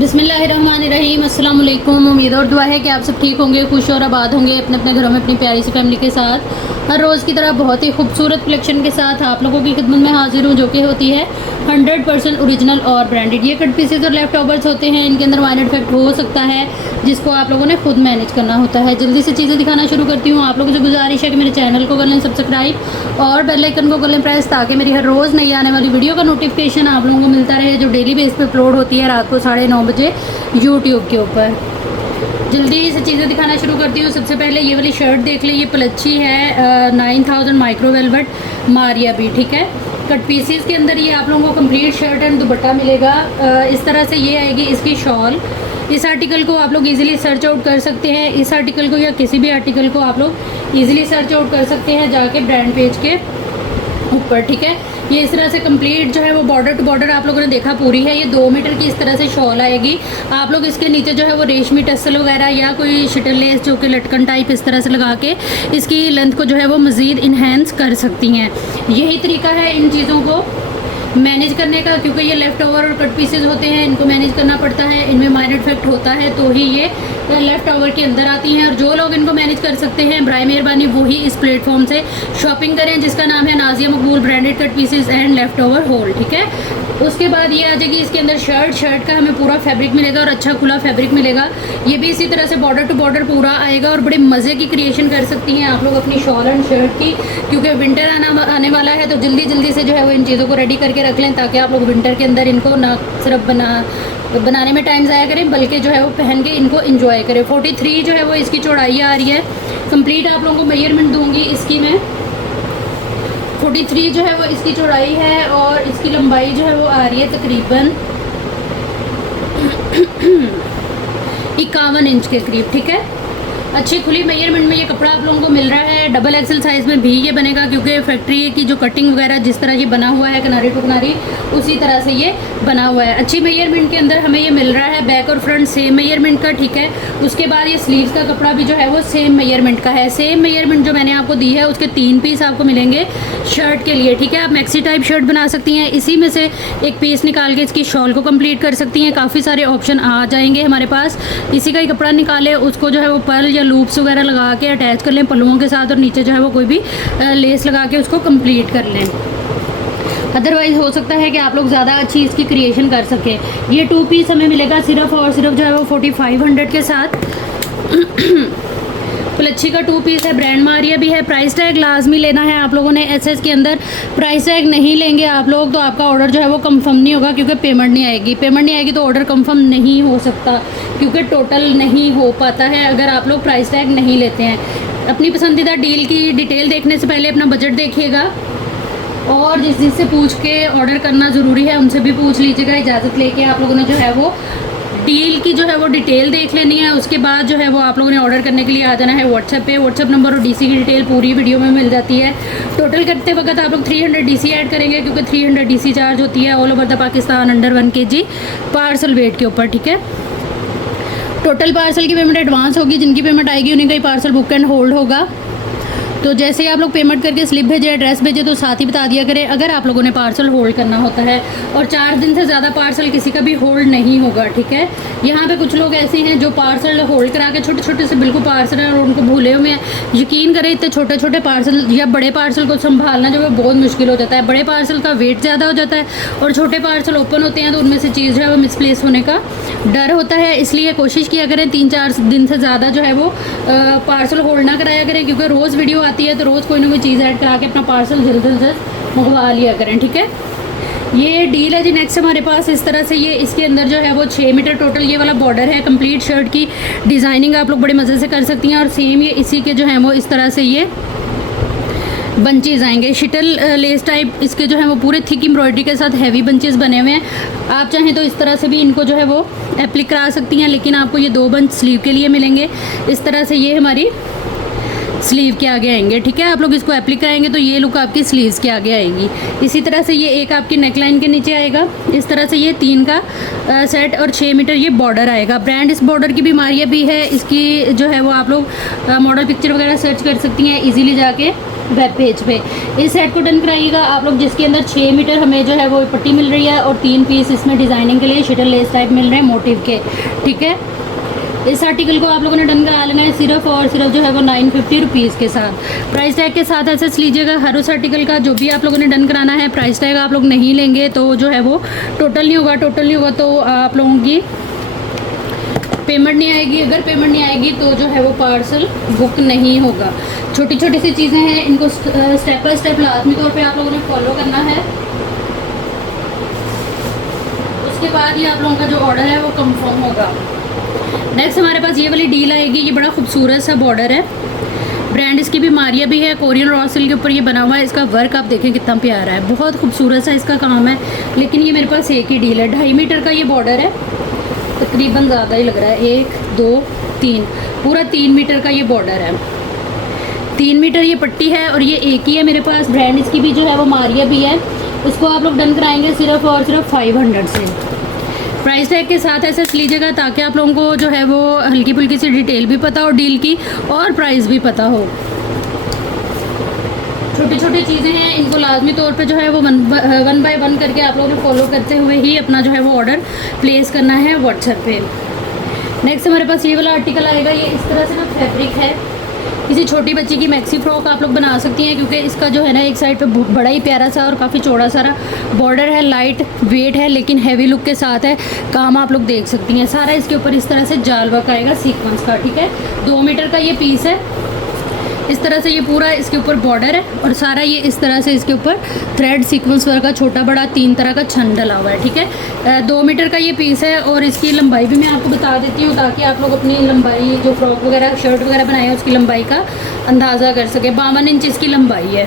बिस्मिल्लाहिर्रहमानिर्रहीम। अस्सलाम वालेकुम। उम्मीद और दुआ है कि आप सब ठीक होंगे, खुश और आबाद होंगे अपने अपने घरों में अपनी प्यारी सी फैमिली के साथ। हर रोज़ की तरह बहुत ही खूबसूरत कलेक्शन के साथ आप लोगों की खिदमत में हाजिर हूँ, जो कि होती है 100% ओरिजिनल और ब्रांडेड। ये कट पीसेज और लेफ्ट ओवर्स होते हैं, इनके अंदर माइनर इफेक्ट हो सकता है जिसको आप लोगों ने खुद मैनेज करना होता है। जल्दी से चीज़ें दिखाना शुरू करती हूँ। आप लोगों से गुजारिश है कि मेरे चैनल को कर लें सब्सक्राइब और बेल आइकन को कर लें प्रेस, ताकि मेरी हर रोज़ नई आने वाली वीडियो का नोटिफिकेशन आप लोगों को मिलता रहे, जो डेली बेस पे अपलोड होती है रात को 9:30 बजे यूट्यूब के ऊपर। जल्दी से चीज़ें दिखाना शुरू करती हूँ। सबसे पहले ये वाली शर्ट देख ली, ये पलच्छी है 9000 माइक्रो वेलवेट मारिया भी, ठीक है। कट पीसीज के अंदर ये आप लोगों को कंप्लीट शर्ट एंड दुपट्टा मिलेगा। इस तरह से ये आएगी इसकी शॉल। इस आर्टिकल को आप लोग इजीली सर्च आउट कर सकते हैं। इस आर्टिकल को या किसी भी आर्टिकल को आप लोग इजीली सर्च आउट कर सकते हैं जाके ब्रांड पेज के ऊपर, ठीक है। ये इस तरह से कंप्लीट जो है वो बॉर्डर टू बॉर्डर आप लोगों ने देखा पूरी है। ये 2 मीटर की इस तरह से शॉल आएगी। आप लोग इसके नीचे जो है वो रेशमी टसल वगैरह या कोई शटल लेस जो कि लटकन टाइप इस तरह से लगा के इसकी लेंथ को जो है वो मज़ीद इन्हेंस कर सकती हैं। यही तरीका है इन चीज़ों को मैनेज करने का, क्योंकि ये लेफ़्ट ओवर और कट पीसेज होते हैं, इनको मैनेज करना पड़ता है, इनमें माइनर इफेक्ट होता है तो ही ये लेफ़्ट ओवर के अंदर आती हैं। और जो लोग इनको मैनेज कर सकते हैं बराए मेहरबानी वही इस प्लेटफॉर्म से शॉपिंग करें, जिसका नाम है Nazia Maqbool branded cut pieces and left over whole, ठीक है। उसके बाद ये आ जाएगी इसके अंदर शर्ट का हमें पूरा फैब्रिक मिलेगा और अच्छा खुला फैब्रिक मिलेगा। ये भी इसी तरह से बॉर्डर टू बॉर्डर पूरा आएगा और बड़े मज़े की क्रिएशन कर सकती हैं आप लोग अपनी शॉल एंड शर्ट की, क्योंकि विंटर आने वाला है। तो जल्दी से जो है वो इन चीज़ों को रेडी करके रख लें, ताकि आप लोग विंटर के अंदर इनको ना सिर्फ बनाने में टाइम ज़ाया करें, बल्कि जो है वो पहन के इनको इंजॉय करें। 43 जो है वो इसकी चौड़ाई आ रही है। कंप्लीट आप लोगों को मेजरमेंट दूंगी इसकी मैं। 43 जो है वो इसकी चौड़ाई है और इसकी लंबाई जो है वो आ रही है तकरीबन 51 इंच के करीब, ठीक है। अच्छी खुली मेजरमेंट में ये कपड़ा आप लोगों को मिल रहा है। डबल एक्सल साइज़ में भी ये बनेगा, क्योंकि फैक्ट्री की जो कटिंग वगैरह जिस तरह ये बना हुआ है किनारे टू किनारे, उसी तरह से ये बना हुआ है। अच्छी मेजरमेंट के अंदर हमें ये मिल रहा है। बैक और फ्रंट सेम मेजरमेंट का, ठीक है। उसके बाद ये स्लीव्स का कपड़ा भी जो है वो सेम मेजरमेंट का है। सेम मेजरमेंट जो मैंने आपको दी है उसके 3 पीस आपको मिलेंगे शर्ट के लिए, ठीक है। आप मैक्सी टाइप शर्ट बना सकती हैं, इसी में से एक पीस निकाल के इसकी शॉल को कंप्लीट कर सकती हैं। काफ़ी सारे ऑप्शन आ जाएंगे हमारे पास। इसी का ही कपड़ा निकाले, उसको जो है वो पर्ल या लूप्स वगैरह लगा के अटैच कर लें पल्लुओं के साथ, और नीचे जो है वो कोई भी लेस लगा के उसको कंप्लीट कर लें। अदरवाइज़ हो सकता है कि आप लोग ज़्यादा अच्छी इसकी क्रिएशन कर सकें। ये 2 पीस हमें मिलेगा सिर्फ और सिर्फ जो है वो 4500 के साथ। पलच्छी का 2 पीस है, ब्रांड मारिया भी है। प्राइस टैग लाजमी लेना है आप लोगों ने। एसएस के अंदर प्राइस टैग नहीं लेंगे आप लोग तो आपका ऑर्डर जो है वो कंफर्म नहीं होगा, क्योंकि पेमेंट नहीं आएगी। पेमेंट नहीं आएगी तो ऑर्डर कंफर्म नहीं हो सकता, क्योंकि टोटल नहीं हो पाता है अगर आप लोग प्राइस टैग नहीं लेते हैं। अपनी पसंदीदा डील की डिटेल देखने से पहले अपना बजट देखिएगा, और जिससे पूछ के ऑर्डर करना ज़रूरी है उनसे भी पूछ लीजिएगा। इजाज़त लेके आप लोगों ने जो है वो डील की जो है वो डिटेल देख लेनी है। उसके बाद जो है वो आप लोगों ने ऑर्डर करने के लिए आ जाना है व्हाट्सएप पे। व्हाट्सएप नंबर और डीसी की डिटेल पूरी वीडियो में मिल जाती है। टोटल करते वक्त आप लोग 300 डीसी ऐड करेंगे, क्योंकि 300 डीसी चार्ज होती है all over the Pakistan under 1 kg parcel weight के ऊपर, ठीक है। टोटल पार्सल की पेमेंट एडवांस होगी। जिनकी पेमेंट आएगी उन्हीं का ही पार्सल बुक एंड होल्ड होगा। तो जैसे ही आप लोग पेमेंट करके स्लिप भेजें, एड्रेस भेजें, तो साथ ही बता दिया करें अगर आप लोगों ने पार्सल होल्ड करना होता है। और 4 दिन से ज़्यादा पार्सल किसी का भी होल्ड नहीं होगा, ठीक है। यहाँ पे कुछ लोग ऐसे हैं जो पार्सल होल्ड करा के छोटे छोटे से बिल्कुल पार्सल है और उनको भूले हुए हैं। यकीन करें इतने छोटे छोटे पार्सल या बड़े पार्सल को संभालना जो है बहुत मुश्किल हो जाता है। बड़े पार्सल का वेट ज़्यादा हो जाता है और छोटे पार्सल ओपन होते हैं तो उनमें से चीज़ जो है वो मिसप्लेस होने का डर होता है। इसलिए कोशिश किया करें 3-4 दिन से ज़्यादा जो है वो पार्सल होल्ड ना कराया करें, क्योंकि रोज़ वीडियो आती है तो रोज़ कोई ना कोई चीज़ ऐड करा के अपना पार्सल जल्द से जल्द मंगवा लिया करें, ठीक है। ये डील है जी। नेक्स्ट हमारे पास इस तरह से ये इसके अंदर जो है वो 6 मीटर टोटल ये वाला बॉर्डर है। कंप्लीट शर्ट की डिज़ाइनिंग आप लोग बड़े मज़े से कर सकती हैं। और सेम ये इसी के जो है वो इस तरह से ये बंचेज आएंगे, शिटल लेस टाइप इसके जो है वो पूरे थिक एम्ब्रॉयडरी के साथ हैवी बंचेस बने हुए हैं। आप चाहें तो इस तरह से भी इनको जो है वो एप्लिक करा सकती हैं, लेकिन आपको ये 2 बंच स्लीव के लिए मिलेंगे। इस तरह से ये हमारी स्लीव के आगे आएंगे, ठीक है। आप लोग इसको एप्लिक कराएंगे तो ये लुक आपकी स्लीव्स के आगे आएगी। इसी तरह से ये एक आपकी नेकलाइन के नीचे आएगा। इस तरह से ये 3 का सेट और 6 मीटर ये बॉर्डर आएगा। ब्रांड इस बॉर्डर की भी मारिया भी है। इसकी जो है वो आप लोग मॉडल पिक्चर वगैरह सर्च कर सकती हैं इजीली जाके। वेब पेज पे। इस सेट को डन कराइएगा आप लोग, जिसके अंदर 6 मीटर हमें जो है वो पट्टी मिल रही है और 3 पीस इसमें डिज़ाइनिंग के लिए शटल लेस टाइप मिल रहे हैं मोटिव के, ठीक है। इस आर्टिकल को आप लोगों ने डन करा लेना है सिर्फ और सिर्फ जो है वो 950 रुपीज़ के साथ। प्राइस टैग के साथ एसेस लीजिएगा हर उस आर्टिकल का जो भी आप लोगों ने डन कराना है। प्राइस टैग आप लोग नहीं लेंगे तो जो है वो टोटल नहीं होगा तो आप लोगों की पेमेंट नहीं आएगी। अगर पेमेंट नहीं आएगी तो जो है वो पार्सल बुक नहीं होगा। छोटी छोटी सी चीज़ें हैं, इनको स्टेप बाय स्टेप लाजमी तौर पे आप लोगों ने फॉलो करना है। उसके बाद ही आप लोगों का जो ऑर्डर है वो कंफर्म होगा। नेक्स्ट हमारे पास ये वाली डील आएगी। ये बड़ा खूबसूरत सा बॉर्डर है, ब्रांड इसकी भी मारिया भी है, कोरियन रॉ सिल्क के ऊपर ये बना हुआ है। इसका वर्क आप देखें कितना प्यारा है, बहुत खूबसूरत सा इसका काम है। लेकिन ये मेरे पास एक ही डील है, 2.5 मीटर का ये बॉर्डर है, तकरीबन ज़्यादा ही लग रहा है, 1 2 3 पूरा 3 मीटर का ये बॉर्डर है। 3 मीटर ये पट्टी है और ये एक ही है मेरे पास। ब्रांड इसकी भी जो है वो मारिया भी है। इसको आप लोग डन कराएंगे सिर्फ और सिर्फ 500 से। प्राइस टैग के साथ ऐसे लीजिएगा ताकि आप लोगों को जो है वो हल्की फुल्की सी डिटेल भी पता हो डील की और प्राइस भी पता हो। छोटी छोटी चीज़ें हैं, इनको लाजमी तौर पे जो है वो वन बाय वन करके आप लोगों ने फॉलो करते हुए ही अपना जो है वो ऑर्डर प्लेस करना है व्हाट्सएप पे। नेक्स्ट हमारे पास ये वाला आर्टिकल आएगा। ये इस तरह से ना फैब्रिक है, किसी छोटी बच्ची की मैक्सी फ्रॉक आप लोग बना सकती हैं, क्योंकि इसका जो है ना एक साइड पे बड़ा ही प्यारा सा और काफ़ी चौड़ा सारा बॉर्डर है। लाइट वेट है लेकिन हैवी लुक के साथ है, काम आप लोग देख सकती हैं। सारा इसके ऊपर इस तरह से जाल वर्क आएगा सीक्वेंस का, ठीक है। 2 मीटर का ये पीस है। इस तरह से ये पूरा इसके ऊपर बॉर्डर है और सारा ये इस तरह से इसके ऊपर थ्रेड सीक्वेंस वर्क का छोटा बड़ा 3 तरह का छन डला हुआ है, ठीक है। 2 मीटर का ये पीस है और इसकी लंबाई भी मैं आपको बता देती हूँ ताकि आप लोग अपनी लंबाई जो फ्रॉक वगैरह शर्ट वगैरह बनाए हैं उसकी लंबाई का अंदाज़ा कर सके। 52 इंच इसकी लंबाई है।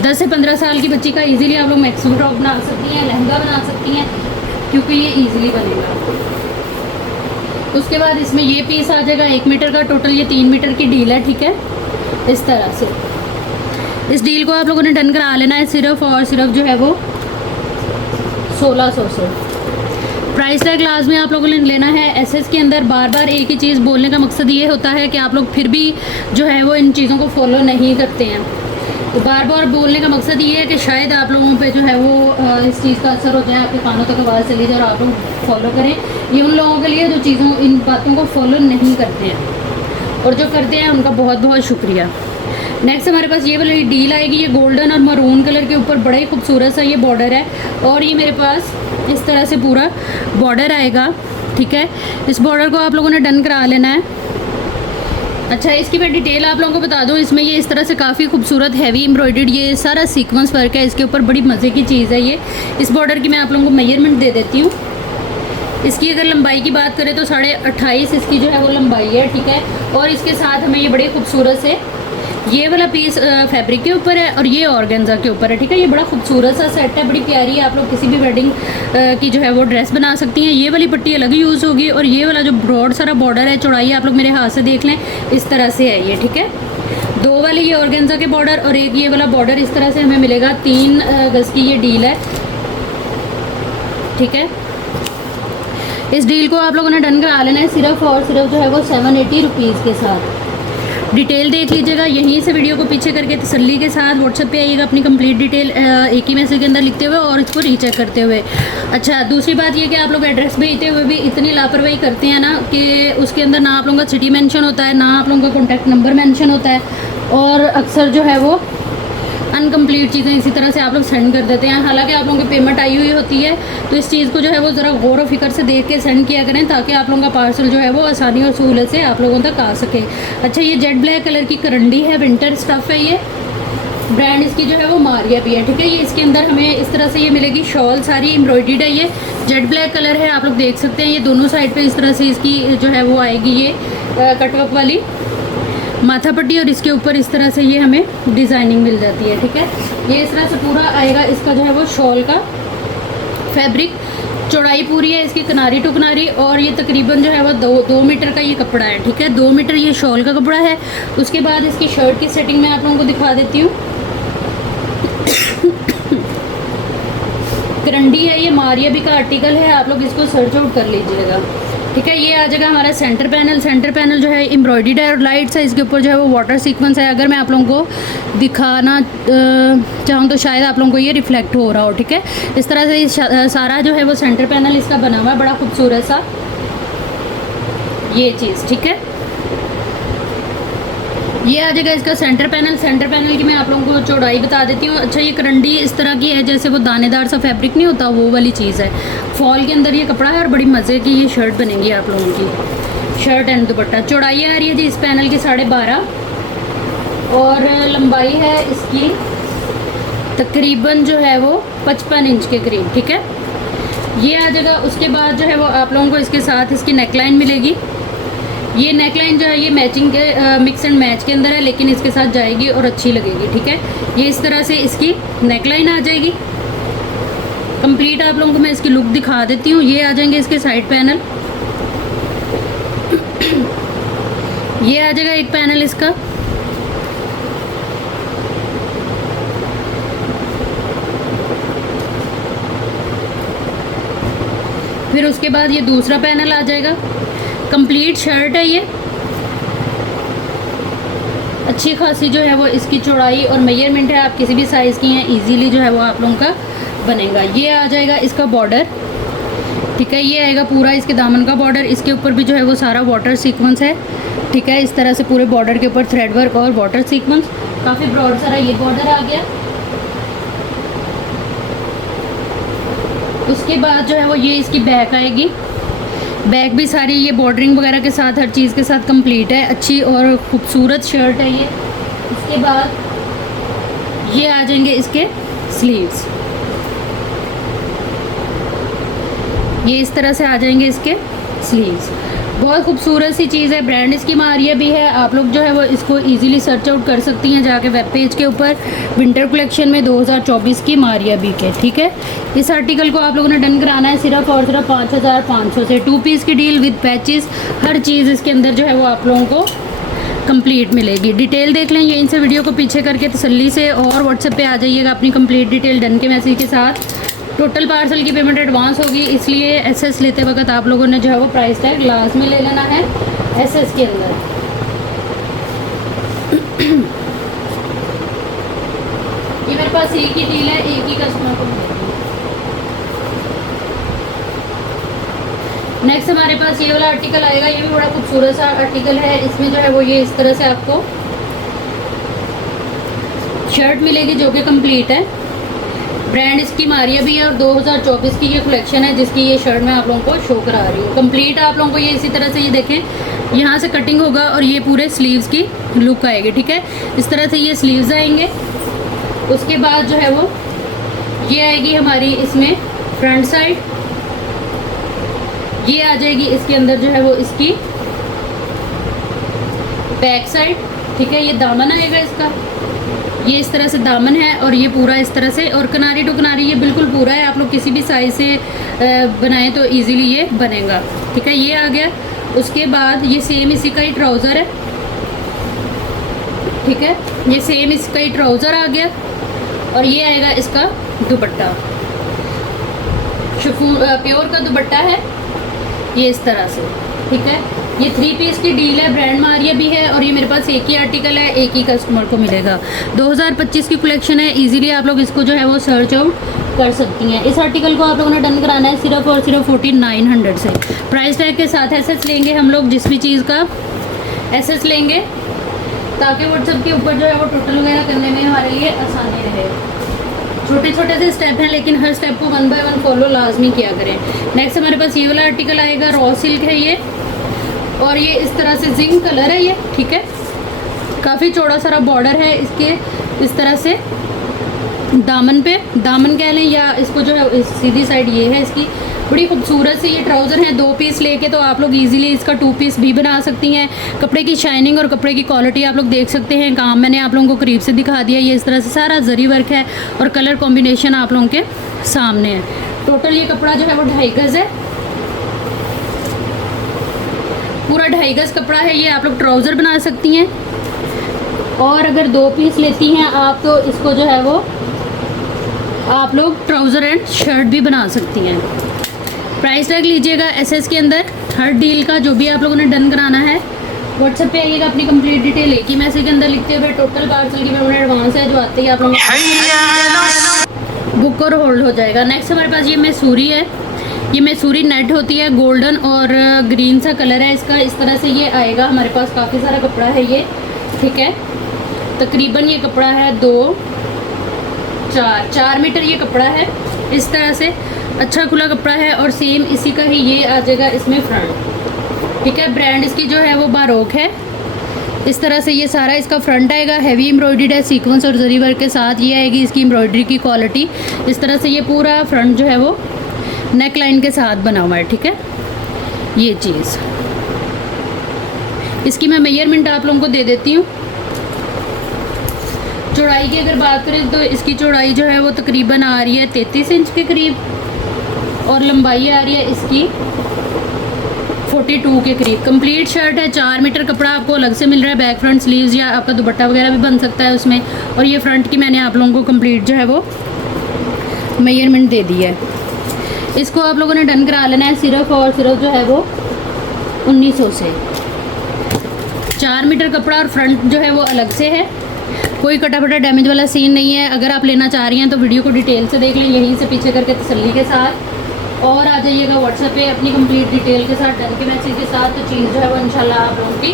10 से 15 साल की बच्ची का ईजिली आप लोग मैक्सी फ्रॉक बना सकती हैं, लहंगा बना सकती हैं, क्योंकि ये ईजिली बनेगा। उसके बाद इसमें ये पीस आ जाएगा 1 मीटर का। टोटल ये 3 मीटर की डील है, ठीक है। इस तरह से इस डील को आप लोगों ने डन करा लेना है सिर्फ और सिर्फ जो है वो 1600 से। प्राइस टैग लाजमी आप लोगों ने लेना है। एसएस के अंदर बार बार एक ही चीज़ बोलने का मकसद ये होता है कि आप लोग फिर भी जो है वो इन चीज़ों को फॉलो नहीं करते हैं। तो बार बार बोलने का मकसद ये है कि शायद आप लोगों पे जो है वो इस चीज़ का असर हो जाए, आपके कानों तक आवाज़ चली जाए और आप लोग फॉलो करें। ये उन लोगों के लिए जो चीज़ों इन बातों को फॉलो नहीं करते हैं, और जो करते हैं उनका बहुत बहुत शुक्रिया। नेक्स्ट हमारे पास ये वाली डील आएगी। ये गोल्डन और मरून कलर के ऊपर बड़ा ही खूबसूरत सा ये बॉर्डर है और ये मेरे पास इस तरह से पूरा बॉर्डर आएगा, ठीक है। इस बॉर्डर को आप लोगों ने डन करा लेना है। अच्छा, इसकी मैं डिटेल आप लोगों को बता दूं। इसमें ये इस तरह से काफ़ी खूबसूरत हैवी एम्ब्रॉयडर्ड ये सारा सीक्वेंस वर्क है इसके ऊपर, बड़ी मज़े की चीज़ है ये। इस बॉर्डर की मैं आप लोगों को मेजरमेंट दे देती हूँ। इसकी अगर लंबाई की बात करें तो 28.5 इसकी जो है वो लंबाई है, ठीक है। और इसके साथ हमें ये बड़े खूबसूरत से ये वाला पीस फैब्रिक के ऊपर है और ये ऑर्गेन्जा के ऊपर है, ठीक है। ये बड़ा खूबसूरत सा सेट है, बड़ी प्यारी है। आप लोग किसी भी वेडिंग की जो है वो ड्रेस बना सकती हैं। ये वाली पट्टी अलग यूज़ होगी और ये वाला जो ब्रॉड सारा बॉर्डर है, चौड़ाई आप लोग मेरे हाथ से देख लें, इस तरह से है ये, ठीक है। 2 वाले ये ऑर्गेन्जा के बॉर्डर और एक ये वाला बॉर्डर इस तरह से हमें मिलेगा। 3 गज की ये डील है, ठीक है। इस डील को आप लोगों ने डन करा लेना है सिर्फ और सिर्फ जो है वो 780 रुपीज़ के साथ। डिटेल देख लीजिएगा, यहीं से वीडियो को पीछे करके तसल्ली के साथ व्हाट्सएप पे आइएगा अपनी कंप्लीट डिटेल एक ही मैसेज के अंदर लिखते हुए और इसको रीचेक करते हुए। अच्छा, दूसरी बात ये कि आप लोग एड्रेस भेजते हुए भी इतनी लापरवाही करते हैं ना कि उसके अंदर ना आप लोगों का सिटी मेंशन होता है, ना आप लोगों का कॉन्टैक्ट नंबर मेंशन होता है और अक्सर जो है वो अनकम्प्लीट चीज़ें इसी तरह से आप लोग सेंड कर देते हैं। हालांकि आप लोगों की पेमेंट आई हुई होती है, तो इस चीज़ को जो है वो ज़रा गौर व फिक्र से देख के सेंड किया करें ताकि आप लोगों का पार्सल जो है वो आसानी और सहूलत से आप लोगों तक आ सके। अच्छा, ये जेट ब्लैक कलर की करंडी है, विंटर स्टफ़ है ये। ब्रांड इसकी जो है वो मारिया भी है, ठीक है। ये इसके अंदर हमें इस तरह से ये मिलेगी शॉल, सारी एम्ब्रॉयडर्ड है। ये जेट ब्लैक कलर है, आप लोग देख सकते हैं। ये दोनों साइड पे इस तरह से इसकी जो है वो आएगी ये कटवर्क वाली माथा पट्टी और इसके ऊपर इस तरह से ये हमें डिज़ाइनिंग मिल जाती है, ठीक है। ये इस तरह से पूरा आएगा इसका जो है वो शॉल का फैब्रिक। चौड़ाई पूरी है इसकी किनारी टू किनारी और ये तकरीबन जो है वो 2 मीटर का ये कपड़ा है, ठीक है। 2 मीटर ये शॉल का कपड़ा है। उसके बाद इसकी शर्ट की सेटिंग मैं आप लोगों को दिखा देती हूँ। करंडी है, ये मारिया भी का आर्टिकल है, आप लोग इसको सर्च आउट कर लीजिएगा। ठीक है। ये आ जाएगा हमारा सेंटर पैनल। सेंटर पैनल जो है एम्ब्रॉयडर्ड है और लाइट्स है, इसके ऊपर जो है वो वाटर सीक्वेंस है। अगर मैं आप लोगों को दिखाना चाहूँ तो शायद आप लोगों को ये रिफ्लेक्ट हो रहा हो। ठीक है, इस तरह से सारा जो है वो सेंटर पैनल इसका बना हुआ है, बड़ा खूबसूरत सा ये चीज़। ठीक है, ये आ जाएगा इसका सेंटर पैनल। सेंटर पैनल की मैं आप लोगों को चौड़ाई बता देती हूँ। अच्छा, ये करंडी इस तरह की है जैसे वो दानेदार सा फैब्रिक नहीं होता, वो वाली चीज़ है। फॉल के अंदर ये कपड़ा है और बड़ी मज़े की ये शर्ट बनेगी आप लोगों की, शर्ट एंड दुपट्टा। चौड़ाई आ रही है जी इस पैनल की 12.5 और लंबाई है इसकी तकरीबन जो है वो 55 इंच के करीब। ठीक है, ये आ जाएगा। उसके बाद जो है वो आप लोगों को इसके साथ इसकी नेकलाइन मिलेगी। ये नेकलाइन जो है ये मैचिंग के मिक्स एंड मैच के अंदर है, लेकिन इसके साथ जाएगी और अच्छी लगेगी। ठीक है, ये इस तरह से इसकी नेकलाइन आ जाएगी। कंप्लीट आप लोगों को मैं इसकी लुक दिखा देती हूँ। ये आ जाएंगे इसके साइड पैनल, ये आ जाएगा एक पैनल इसका। फिर उसके बाद ये दूसरा पैनल आ जाएगा। कंप्लीट शर्ट है ये, अच्छी खासी जो है वो इसकी चौड़ाई और मेजरमेंट है, आप किसी भी साइज़ की हैं इजीली जो है वो आप लोगों का बनेगा। ये आ जाएगा इसका बॉर्डर। ठीक है, ये आएगा पूरा इसके दामन का बॉर्डर। इसके ऊपर भी जो है वो सारा वाटर सीक्वेंस है। ठीक है, इस तरह से पूरे बॉर्डर के ऊपर थ्रेड वर्क और वाटर सीक्वेंस, काफ़ी ब्रॉड सारा ये बॉर्डर आ गया। उसके बाद जो है वो ये इसकी बैक आएगी। बैक भी सारी ये बॉर्डरिंग वगैरह के साथ हर चीज़ के साथ कंप्लीट है, अच्छी और खूबसूरत शर्ट है ये। इसके बाद ये आ जाएंगे इसके स्लीव्स, ये इस तरह से आ जाएंगे इसके स्लीव्स। बहुत खूबसूरत सी चीज़ है। ब्रांड इसकी मारिया भी है, आप लोग जो है वो इसको इजीली सर्च आउट कर सकती हैं जाके वेब पेज के ऊपर। विंटर कलेक्शन में 2024 की मारिया भी के। ठीक है, इस आर्टिकल को आप लोगों ने डन कराना है सिर्फ और सिर्फ 5500 से। 2 पीस की डील विद पैचेस, हर चीज़ इसके अंदर जो है वो आप लोगों को कंप्लीट मिलेगी। डिटेल देख लें, यहीं से वीडियो को पीछे करके तसल्ली से और व्हाट्सएप पे आ जाइएगा अपनी कंप्लीट डिटेल डन के मैसेज के साथ। टोटल पार्सल की पेमेंट एडवांस होगी, इसलिए एसएस लेते वक्त आप लोगों ने जो है वो प्राइस टैग लाजमी ले लेना है एसएस के अंदर। ये मेरे पास एक ही डील है, एक ही कस्टमर को मिलेगी। नेक्स्ट हमारे पास ये वाला आर्टिकल आएगा। ये भी बड़ा खूबसूरत सा आर्टिकल है। इसमें जो है वो ये इस तरह से आपको शर्ट मिलेगी जो कि कंप्लीट है। ब्रांड इसकी मारिया भी है और 2024 की ये कलेक्शन है जिसकी ये शर्ट मैं आप लोगों को शो करा रही हूँ। कंप्लीट आप लोगों को ये इसी तरह से ये देखें, यहाँ से कटिंग होगा और ये पूरे स्लीव्स की लुक आएगी। ठीक है, इस तरह से ये स्लीव्स आएंगे। उसके बाद जो है वो ये आएगी हमारी इसमें फ्रंट साइड, ये आ जाएगी इसके अंदर जो है वो इसकी बैक साइड। ठीक है, ये दामन आएगा इसका, ये इस तरह से दामन है और ये पूरा इस तरह से, और किनारी टू किनारी ये बिल्कुल पूरा है। आप लोग किसी भी साइज से बनाएं तो इजीली ये बनेगा। ठीक है, ये आ गया। उसके बाद ये सेम इसी का ही ट्राउज़र है। ठीक है, ये सेम इसका ही ट्राउज़र आ गया और ये आएगा इसका दुपट्टा, शिफॉन प्योर का दुपट्टा है ये इस तरह से। ठीक है, ये 3 पीस की डील है, ब्रांड मारिया भी है और ये मेरे पास एक ही आर्टिकल है, एक ही कस्टमर को मिलेगा। 2025 की कलेक्शन है, इजीली आप लोग इसको जो है वो सर्च आउट कर सकती हैं। इस आर्टिकल को आप लोगों ने डन कराना है सिर्फ और सिर्फ 4900 से। प्राइस टैग के साथ एसएस लेंगे हम लोग, जिस भी चीज़ का एसएस लेंगे ताकि व्हाट्सएप के ऊपर जो है वो टोटल वगैरह करने में हमारे लिए आसानी रहे। छोटे छोटे से स्टेप हैं लेकिन हर स्टेप को 1 बाय 1 फॉलो लाजमी किया करें। नेक्स्ट हमारे पास ये वाला आर्टिकल आएगा, रॉ सिल्क है ये और ये इस तरह से जिंक कलर है ये। ठीक है, काफ़ी चौड़ा सारा बॉर्डर है इसके, इस तरह से दामन पे, दामन कह लें या इसको जो है सीधी साइड ये है इसकी। बड़ी खूबसूरत से ये ट्राउज़र हैं, 2 पीस लेके तो आप लोग इजीली इसका 2 पीस भी बना सकती हैं। कपड़े की शाइनिंग और कपड़े की क्वालिटी आप लोग देख सकते हैं। काम मैंने आप लोगों को करीब से दिखा दिया। ये इस तरह से सारा जरी वर्क है और कलर कॉम्बिनेशन आप लोगों के सामने है। टोटल ये कपड़ा जो है वो 2.5 गज़ है, पूरा 2.5 गज़ कपड़ा है। ये आप लोग ट्राउज़र बना सकती हैं और अगर 2 पीस लेती हैं आप तो इसको जो है वो आप लोग ट्राउज़र एंड शर्ट भी बना सकती हैं। प्राइस टैग लीजिएगा एसएस के अंदर हर डील का जो भी आप लोगों ने डन कराना है व्हाट्सएप पे आइएगा, अपनी कंप्लीट डिटेल एक ही मैसेज के अंदर लिखते हुए टोटल पार्सल की पेमेंट एडवांस है जो आते ही आप लोगों बुक और होल्ड हो जाएगा। नेक्स्ट हमारे पास ये मैसूरी है। ये मैसूरी नेट होती है, गोल्डन और ग्रीन सा कलर है इसका। इस तरह से ये आएगा हमारे पास, काफ़ी सारा कपड़ा है ये, ठीक है। तकरीबन ये कपड़ा है 4 मीटर ये कपड़ा है। इस तरह से अच्छा खुला कपड़ा है और सेम इसी का ही ये आ जाएगा इसमें फ्रंट, ठीक है। ब्रांड इसकी जो है वो बारोक है। इस तरह से ये सारा इसका फ्रंट आएगा, हैवी एम्ब्रॉयडर्ड है सीक्वेंस और जरी वर्क के साथ। ये आएगी इसकी एम्ब्रॉयडरी की क्वालिटी। इस तरह से ये पूरा फ्रंट जो है वो नेक लाइन के साथ बना हुआ है, ठीक है। ये चीज़ इसकी मैं मेजरमेंट आप लोगों को दे देती हूँ। चौड़ाई की अगर बात करें तो इसकी चौड़ाई जो है वो तकरीबन आ रही है 33 इंच के करीब और लंबाई आ रही है इसकी 42 के करीब। कंप्लीट शर्ट है, 4 मीटर कपड़ा आपको अलग से मिल रहा है। बैक फ्रंट स्लीव्स या आपका दुपट्टा वगैरह भी बन सकता है उसमें। और ये फ्रंट की मैंने आप लोगों को कंप्लीट जो है वो मेजरमेंट दे दी है। इसको आप लोगों ने डन करा लेना है सिर्फ और सिर्फ जो है वो 1900 से। 4 मीटर कपड़ा और फ्रंट जो है वो अलग से है, कोई कटा फटा डैमेज वाला सीन नहीं है। अगर आप लेना चाह रही हैं तो वीडियो को डिटेल से देख लें, यहीं से पीछे करके तसल्ली के साथ, और आ जाइएगा व्हाट्सएप पे अपनी कंप्लीट डिटेल के साथ, डन के मैसेज के साथ। तो चीज़ जो है वो इंशाल्लाह आप लोगों की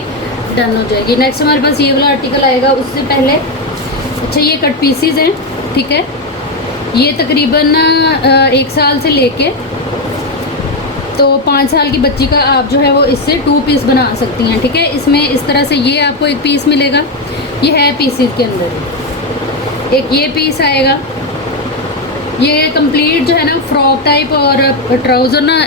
डन हो जाएगी। नेक्स्ट हमारे पास ये वाला आर्टिकल आएगा। उससे पहले अच्छा ये कट पीसीज हैं, ठीक है। ये तकरीबन 1 साल से लेके तो 5 साल की बच्ची का आप जो है वो इससे 2 पीस बना सकती हैं, ठीक है। इसमें इस तरह से ये आपको एक पीस मिलेगा, ये है पीसीज के अंदर। एक ये पीस आएगा, ये कंप्लीट जो है ना फ्रॉक टाइप और ट्राउज़र ना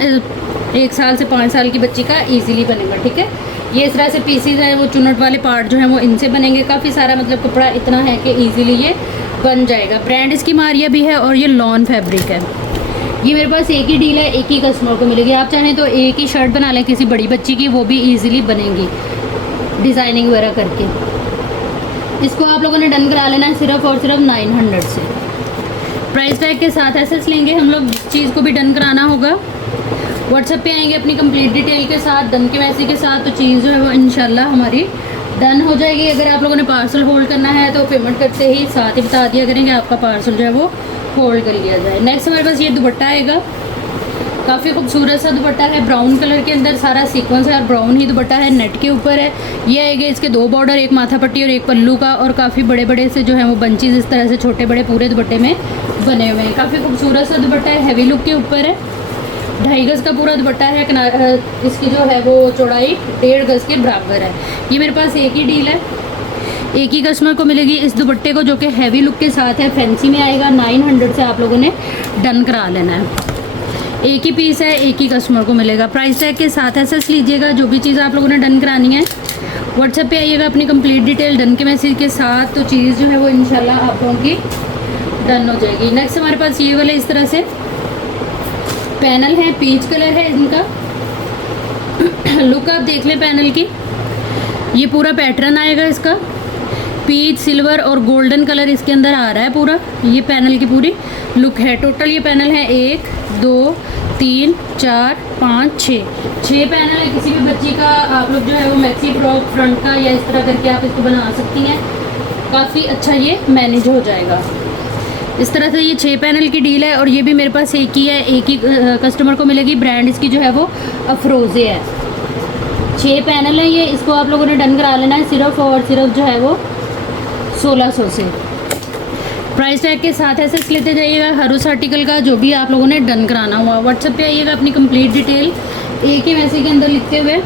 1 साल से 5 साल की बच्ची का इजीली बनेगा, ठीक है। ये इस तरह से पीसीज है, वो चुनट वाले पार्ट जो हैं वो इनसे बनेंगे। काफ़ी सारा मतलब कपड़ा इतना है कि इजीली ये बन जाएगा। ब्रांड इसकी मारिया भी है और ये लॉन फैब्रिक है। ये मेरे पास एक ही डील है, एक ही कस्टमर को मिलेगी। आप चाहें तो एक ही शर्ट बना लें किसी बड़ी बच्ची की, वो भी ईजिली बनेगी डिज़ाइनिंग वगैरह करके। इसको आप लोगों ने डन करा लेना है सिर्फ और सिर्फ 900 से। प्राइस टैग के साथ एसेस लेंगे हम लोग। जिस चीज़ को भी डन कराना होगा व्हाट्सएप पे आएंगे अपनी कंप्लीट डिटेल के साथ, डन के मैसेज के साथ, तो चीज़ जो है वो इंशाल्लाह हमारी डन हो जाएगी। अगर आप लोगों ने पार्सल होल्ड करना है तो पेमेंट करते ही साथ ही बता दिया करेंगे आपका पार्सल जो है वो होल्ड कर लिया जाए। नेक्स्ट हमारे पास ये दुपट्टा आएगा, काफ़ी खूबसूरत सा दुपट्टा है, ब्राउन कलर के अंदर सारा सीक्वेंस है और ब्राउन ही दुपट्टा है, नेट के ऊपर है। ये आएगा इसके 2 बॉर्डर, एक माथा पट्टी और एक पल्लू का, और काफ़ी बड़े बड़े से जो है वो बंचेज इस तरह से छोटे बड़े पूरे दुपट्टे में बने हुए हैं। काफ़ी खूबसूरत सा दुपट्टा है, हैवी लुक के ऊपर है। 2.5 गज़ का पूरा दुपट्टा है। इसकी जो है वो चौड़ाई 1.5 गज़ के बराबर है। ये मेरे पास एक ही डील है, एक ही कस्टमर को मिलेगी इस दुपट्टे को, जो कि हैवी लुक के साथ है, फैंसी में आएगा। 900 से आप लोगों ने डन करा लेना है। एक ही पीस है, एक ही कस्टमर को मिलेगा। प्राइस टैग के साथ एसेस लीजिएगा। जो भी चीज़ आप लोगों ने डन करानी है व्हाट्सएप पे आइएगा अपनी कंप्लीट डिटेल डन के मैसेज के साथ, तो चीज़ जो है वो इंशाल्लाह आप लोगों की डन हो जाएगी। नेक्स्ट हमारे पास ये वाले इस तरह से पैनल है, पीच कलर है इनका। लुक आप देख लें पैनल की, ये पूरा पैटर्न आएगा इसका, पीच सिल्वर और गोल्डन कलर इसके अंदर आ रहा है पूरा। ये पैनल की पूरी लुक है। टोटल ये पैनल है 1 2 3 4 5 6 पैनल है। किसी भी बच्ची का आप लोग जो है वो मैक्सी फ्रॉक फ्रंट का या इस तरह करके आप इसको बना सकती हैं। काफ़ी अच्छा ये मैनेज हो जाएगा। इस तरह से ये 6 पैनल की डील है और ये भी मेरे पास एक ही है, एक ही कस्टमर को मिलेगी। ब्रांड इसकी जो है वो अफरोज़े है। 6 पैनल है ये, इसको आप लोगों ने डन करा लेना है सिर्फ और सिर्फ जो है वो 1600 से। प्राइस टैग के साथ ऐसे लेते जाइएगा हर उस आर्टिकल का जो भी आप लोगों ने डन कराना हुआ। व्हाट्सएप पे आइएगा अपनी कंप्लीट डिटेल एक ही मैसेज के अंदर लिखते हुए।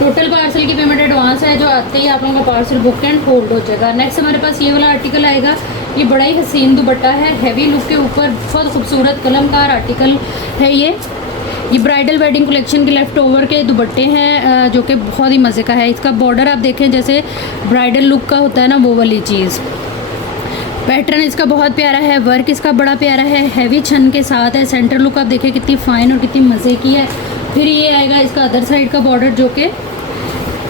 टोटल पार्सल की पेमेंट एडवांस है, जो आते ही आप लोगों का पार्सल बुक एंड होल्ड हो जाएगा। नेक्स्ट हमारे पास ये वाला आर्टिकल आएगा। ये बड़ा ही हसीन दुपट्टा है, हैवी लुक के ऊपर, बहुत खूबसूरत कलमकार आर्टिकल है ये ब्राइडल वेडिंग कलेक्शन के लेफ़्ट ओवर के दुपट्टे हैं, जो कि बहुत ही मज़े का है। इसका बॉर्डर आप देखें जैसे ब्राइडल लुक का होता है ना, वो वाली चीज़। पैटर्न इसका बहुत प्यारा है, वर्क इसका बड़ा प्यारा है, हैवी छन के साथ है। सेंटर लुक आप देखें कितनी फ़ाइन और कितनी मज़े की है। फिर ये आएगा इसका अदर साइड का बॉर्डर, जो कि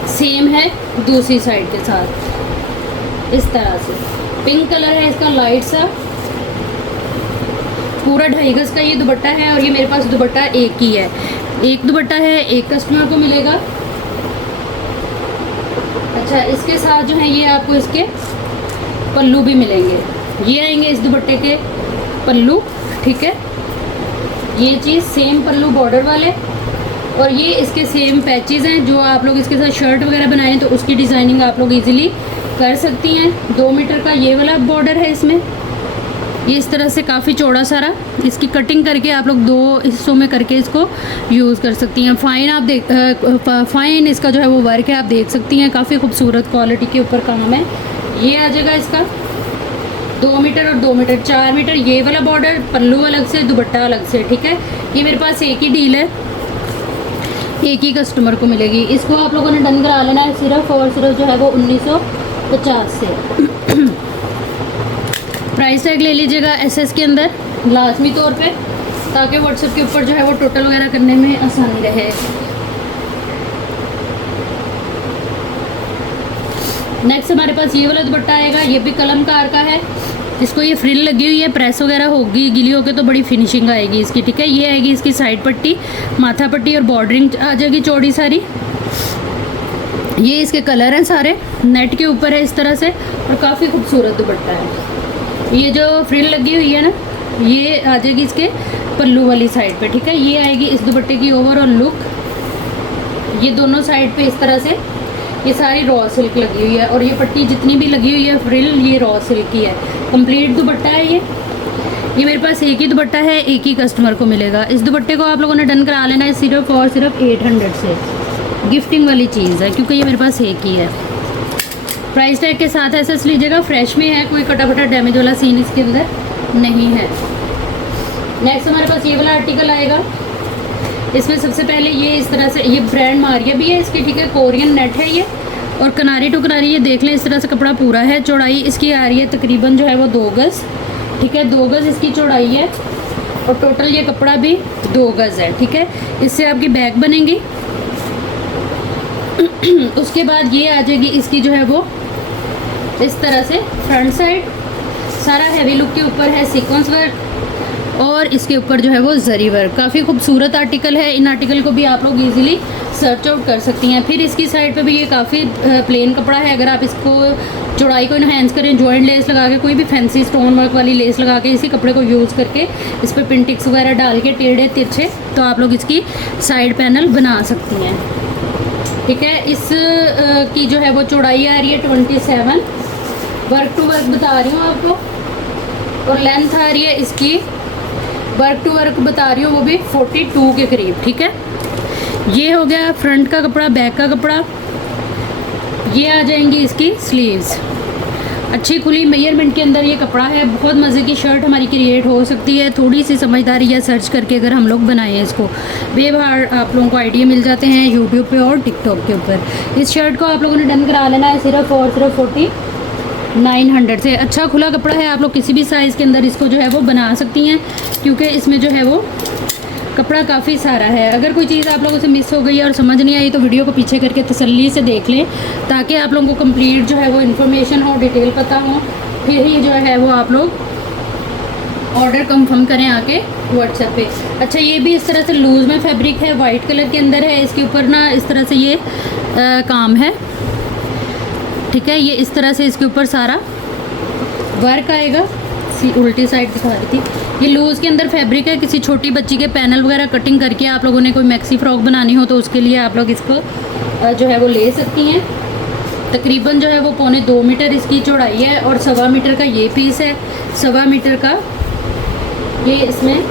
सेम है दूसरी साइड के साथ। इस तरह से पिंक कलर है इसका, लाइट सा। पूरा 2.5 गज़ का ये दुपट्टा है और ये मेरे पास दुपट्टा एक ही है। एक दुपट्टा है, एक कस्टमर को मिलेगा। अच्छा, इसके साथ जो है ये आपको इसके पल्लू भी मिलेंगे। ये आएंगे इस दुपट्टे के पल्लू, ठीक है। ये चीज़ सेम पल्लू बॉर्डर वाले, और ये इसके सेम पैचेस हैं। जो आप लोग इसके साथ शर्ट वगैरह बनाएं तो उसकी डिज़ाइनिंग आप लोग इजीली कर सकती हैं। 2 मीटर का ये वाला बॉर्डर है इसमें, ये इस तरह से काफ़ी चौड़ा सारा। इसकी कटिंग करके आप लोग 2 हिस्सों में करके इसको यूज़ कर सकती हैं। फाइन आप देख फाइन इसका जो है वो वर्क है, आप देख सकती हैं, काफ़ी खूबसूरत क्वालिटी के ऊपर काम है। ये आ जाएगा इसका 2 मीटर और 2 मीटर, 4 मीटर ये वाला बॉर्डर, पल्लू अलग से, दुपट्टा अलग से, ठीक है। ये मेरे पास एक ही डील है, एक ही कस्टमर को मिलेगी। इसको आप लोगों ने डन करा लेना है सिर्फ और सिर्फ जो है वो 1950 से। प्राइस टैग ले लीजिएगा एसएस के अंदर लाजमी तौर पे, ताकि व्हाट्सएप के ऊपर जो है वो टोटल वगैरह करने में आसानी रहे। नेक्स्ट हमारे पास ये वाला दुपट्टा आएगा, ये भी कलमकार का है। इसको ये फ्रिल लगी हुई है, प्रेस वगैरह होगी, गीली होकर तो बड़ी फिनिशिंग आएगी इसकी, ठीक है। ये आएगी इसकी साइड पट्टी, माथा पट्टी और बॉर्डरिंग आ जाएगी चौड़ी सारी। ये इसके कलर हैं सारे, नेट के ऊपर है इस तरह से, और काफ़ी खूबसूरत दुपट्टा है। ये जो फ्रिल लगी हुई है ना, ये आ जाएगी इसके पल्लू वाली साइड पे, ठीक है। ये आएगी इस दुपट्टे की ओवरऑल लुक। ये दोनों साइड पे इस तरह से ये सारी रॉ सिल्क लगी हुई है, और ये पट्टी जितनी भी लगी हुई है फ्रिल, ये रॉ सिल्क की है। कंप्लीट दुपट्टा है ये मेरे पास एक ही दुपट्टा है, एक ही कस्टमर को मिलेगा। इस दुपट्टे को आप लोगों ने डन करा लेना है सिर्फ और सिर्फ 800 से। गिफ्टिंग वाली चीज़ है क्योंकि ये मेरे पास एक ही है। प्राइस टैग के साथ ऐसे लीजिएगा, फ्रेश में है, कोई कटा फटा डैमेज वाला सीन इसके अंदर नहीं है। नेक्स्ट हमारे पास ये वाला आर्टिकल आएगा। इसमें सबसे पहले ये इस तरह से, ये ब्रांड मारिया भी है इसकी, ठीक है। कोरियन नेट है ये, और किनारी टू किनारी ये देख लें इस तरह से कपड़ा पूरा है। चौड़ाई इसकी आ रही है तकरीबन जो है वो 2 गज़, ठीक है। 2 गज़ इसकी चौड़ाई है, और टोटल ये कपड़ा भी 2 गज़ है, ठीक है। इससे आपकी बैग बनेगी। उसके बाद ये आ जाएगी इसकी जो है वो इस तरह से फ्रंट साइड, सारा हैवी लुक के ऊपर है सीक्वेंस वर्क, और इसके ऊपर जो है वो जरी वर्क। काफ़ी खूबसूरत आर्टिकल है। इन आर्टिकल को भी आप लोग इजीली सर्च आउट कर सकती हैं। फिर इसकी साइड पे भी ये काफ़ी प्लेन कपड़ा है। अगर आप इसको चौड़ाई को इन्हेंस करें, जॉइंट लेस लगा के, कोई भी फैंसी स्टोन वर्क वाली लेस लगा के, इसी कपड़े को यूज़ करके इस पर पिंटिक्स वगैरह डाल के टेढ़े तिरछे, तो आप लोग इसकी साइड पैनल बना सकती हैं, ठीक है। इस की जो है वो चौड़ाई आ रही है 27, वर्क टू वर्क बता रही हूँ आपको, और लेंथ आ रही है इसकी, वर्क टू वर्क बता रही हूँ वो भी 42 के करीब, ठीक है। ये हो गया फ्रंट का कपड़ा, बैक का कपड़ा। ये आ जाएंगी इसकी स्लीव्स, अच्छी खुली मेजरमेंट के अंदर ये कपड़ा है। बहुत मज़े की शर्ट हमारी क्रिएट हो सकती है, थोड़ी सी समझदारी या सर्च करके अगर हम लोग बनाएं इसको। बेबार आप लोगों को आइडिया मिल जाते हैं यूट्यूब पे और टिकटॉक के ऊपर। इस शर्ट को आप लोगों ने डन करा लेना है सिर्फ और सिर्फ 4900 से। अच्छा खुला कपड़ा है, आप लोग किसी भी साइज़ के अंदर इसको जो है वो बना सकती हैं, क्योंकि इसमें जो है वो कपड़ा काफ़ी सारा है। अगर कोई चीज़ आप लोगों से मिस हो गई और समझ नहीं आई तो वीडियो को पीछे करके तसल्ली से देख लें, ताकि आप लोगों को कंप्लीट जो है वो इन्फॉर्मेशन हो, डिटेल पता हो, फिर ही जो है वो आप लोग ऑर्डर कंफर्म करें आके व्हाट्सएप पे। अच्छा, ये भी इस तरह से लूज़ में फैब्रिक है, वाइट कलर के अंदर है। इसके ऊपर ना इस तरह से ये काम है, ठीक है। ये इस तरह से इसके ऊपर सारा वर्क आएगा। उल्टी साइड दिखा रही थी। ये लूज़ के अंदर फैब्रिक है। किसी छोटी बच्ची के पैनल वगैरह कटिंग करके आप लोगों ने कोई मैक्सी फ्रॉक बनानी हो तो उसके लिए आप लोग इसको जो है वो ले सकती हैं। तकरीबन जो है वो 1.25 मीटर इसकी चौड़ाई है, और 1.25 मीटर का ये पीस है, 1.25 मीटर का ये इसमें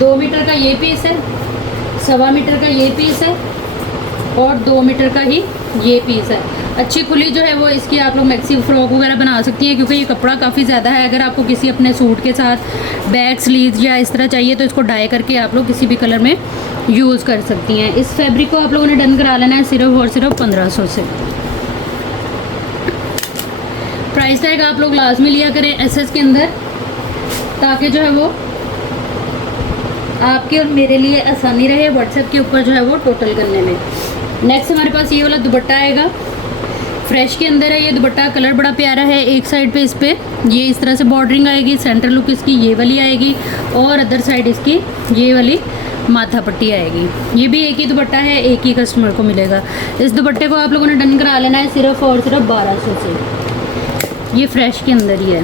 2 मीटर का ये पीस है, 1.25 मीटर का ये पीस है, और 2 मीटर का ही ये पीस है। अच्छी खुली जो है वो इसकी आप लोग मैक्सी फ्रॉक वगैरह बना सकती हैं, क्योंकि ये कपड़ा काफ़ी ज़्यादा है। अगर आपको किसी अपने सूट के साथ बैक स्लीव्स या इस तरह चाहिए तो इसको डाई करके आप लोग किसी भी कलर में यूज़ कर सकती हैं। इस फैब्रिक को आप लोगों ने डन करा लेना है सिर्फ और सिर्फ 1500 से। प्राइस टैग आप लोग लाजमी लिया करें एसएस के अंदर, ताकि जो है वो आपके और मेरे लिए आसानी रहे व्हाट्सएप के ऊपर जो है वो टोटल करने में। नेक्स्ट हमारे पास ये वाला दुपट्टा आएगा। फ्रेश के अंदर है ये दुपट्टा, कलर बड़ा प्यारा है। एक साइड पे इस पे ये इस तरह से बॉर्डरिंग आएगी, सेंटर लुक इसकी ये वाली आएगी और अदर साइड इसकी ये वाली माथा पट्टी आएगी। ये भी एक ही दुपट्टा है, एक ही कस्टमर को मिलेगा। इस दुपट्टे को आप लोगों ने डन करा लेना है सिर्फ और सिर्फ 1200 से। ये फ्रेश के अंदर ही है।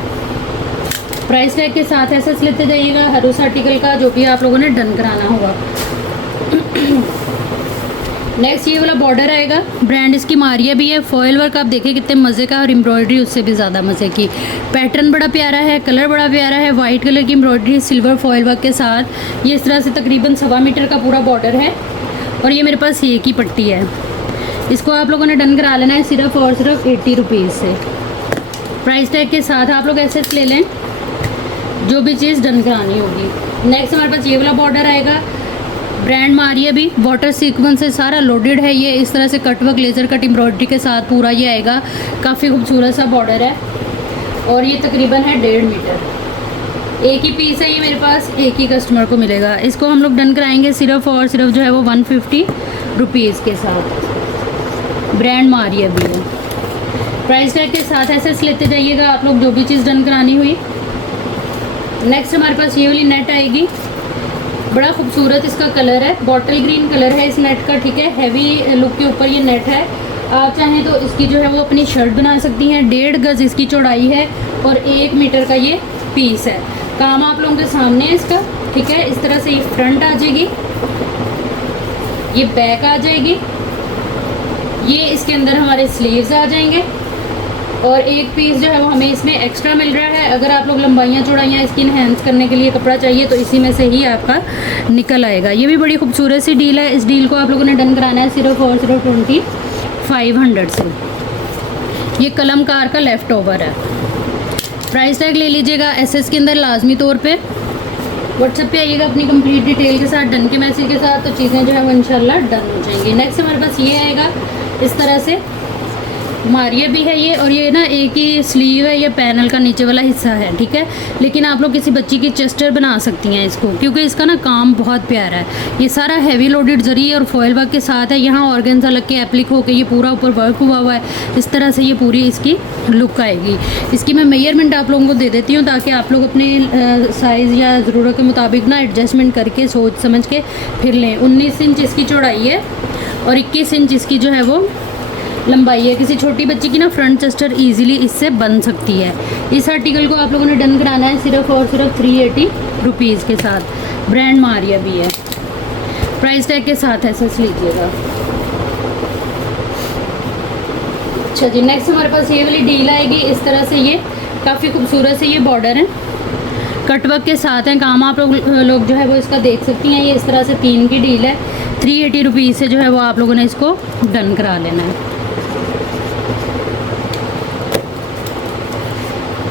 प्राइस टैग के साथ ऐसा लेते जाइएगा हर उस आर्टिकल का जो भी आप लोगों ने डन कराना होगा। नेक्स्ट ये वाला बॉर्डर आएगा, ब्रांड इसकी मारिया भी है। फॉयल वर्क आप देखिए कितने मज़े का, और एम्ब्रॉयडरी उससे भी ज़्यादा मज़े की। पैटर्न बड़ा प्यारा है, कलर बड़ा प्यारा है। वाइट कलर की एम्ब्रॉयडरी सिल्वर फॉयल वर्क के साथ ये इस तरह से तकरीबन 1.25 मीटर का पूरा बॉर्डर है। और ये मेरे पास एक ही पट्टी है। इसको आप लोगों ने डन करा लेना है सिर्फ और सिर्फ 80 रुपीज़ से। प्राइस टैग के साथ आप लोग ऐसे ले लें जो भी चीज़ डन करानी होगी। नेक्स्ट हमारे पास ये वाला बॉर्डर आएगा, ब्रांड मारिया भी। वाटर सीक्वेंस से सारा लोडेड है। ये इस तरह से कटवर्क लेज़र कट एम्ब्रॉयडरी के साथ पूरा ये आएगा। काफ़ी खूबसूरत सा बॉर्डर है और ये तकरीबन है 1.5 मीटर। एक ही पीस है ये मेरे पास, एक ही कस्टमर को मिलेगा। इसको हम लोग डन कराएंगे सिर्फ और सिर्फ जो है वो 150 रुपीज़ के साथ। ब्रांड मारिया भी है। प्राइस टैग के साथ ऐसे लेते जाइएगा आप लोग जो भी चीज़ डन करानी हुई। नेक्स्ट हमारे पास ये वाली नेट आएगी, बड़ा खूबसूरत इसका कलर है, बॉटल ग्रीन कलर है इस नेट का, ठीक है। हैवी लुक के ऊपर ये नेट है। आप चाहें तो इसकी जो है वो अपनी शर्ट बना सकती हैं। 1.5 गज इसकी चौड़ाई है और 1 मीटर का ये पीस है। काम आप लोगों के सामने है इसका, ठीक है। इस तरह से ये फ्रंट आ जाएगी, ये बैक आ जाएगी, ये इसके अंदर हमारे स्लीव्स आ जाएंगे और एक पीस जो है वो हमें इसमें एक्स्ट्रा मिल रहा है। अगर आप लोग लंबाइयाँ चौड़ाइयाँ इसकी इन्हेंस करने के लिए कपड़ा चाहिए तो इसी में से ही आपका निकल आएगा। ये भी बड़ी खूबसूरत सी डील है। इस डील को आप लोगों ने डन कराना है सिर्फ और सिर्फ 2500 से। ये कलमकार का लेफ़्ट ओवर है। प्राइस टैग ले लीजिएगा एसएस के अंदर लाजमी तौर पे। व्हाट्सएप पे आइएगा अपनी कंप्लीट डिटेल के साथ, डन के मैसेज के साथ, तो चीज़ें जो है वो इंशाल्लाह डन हो जाएंगी। नेक्स्ट हमारे पास ये आएगा इस तरह से, मारिया भी है ये, और ये ना एक ही स्लीव है, ये पैनल का नीचे वाला हिस्सा है, ठीक है। लेकिन आप लोग किसी बच्ची की चेस्टर बना सकती हैं इसको, क्योंकि इसका ना काम बहुत प्यारा है। ये सारा हैवी लोडेड जरी और फॉयल वर्क के साथ है। यहाँ ऑर्गेन्जा लग के एप्लिक होकर ये पूरा ऊपर वर्क हुआ हुआ है। इस तरह से ये पूरी इसकी लुक आएगी। इसकी मैं मेजरमेंट आप लोगों को दे देती हूँ ताकि आप लोग अपने साइज़ या ज़रूरत के मुताबिक ना एडजस्टमेंट करके सोच समझ के फिर लें। 19 इंच इसकी चौड़ाई है और 21 इंच इसकी जो है वो लंबाई है। किसी छोटी बच्ची की ना फ्रंट चेस्टर इजीली इससे बन सकती है। इस आर्टिकल को आप लोगों ने डन कराना है सिर्फ और सिर्फ 380 रुपीज़ के साथ। ब्रांड मारिया भी है। प्राइस टैग के साथ ऐसा लीजिएगा। अच्छा जी, नेक्स्ट हमारे पास ये वाली डील आएगी इस तरह से। ये काफ़ी खूबसूरत से ये बॉर्डर है, कटवर्क के साथ है। काम आप लोग जो है वो इसका देख सकती हैं। ये इस तरह से 3 की डील है। 380 रुपीज़ से जो है वो आप लोगों ने इसको डन करा लेना है।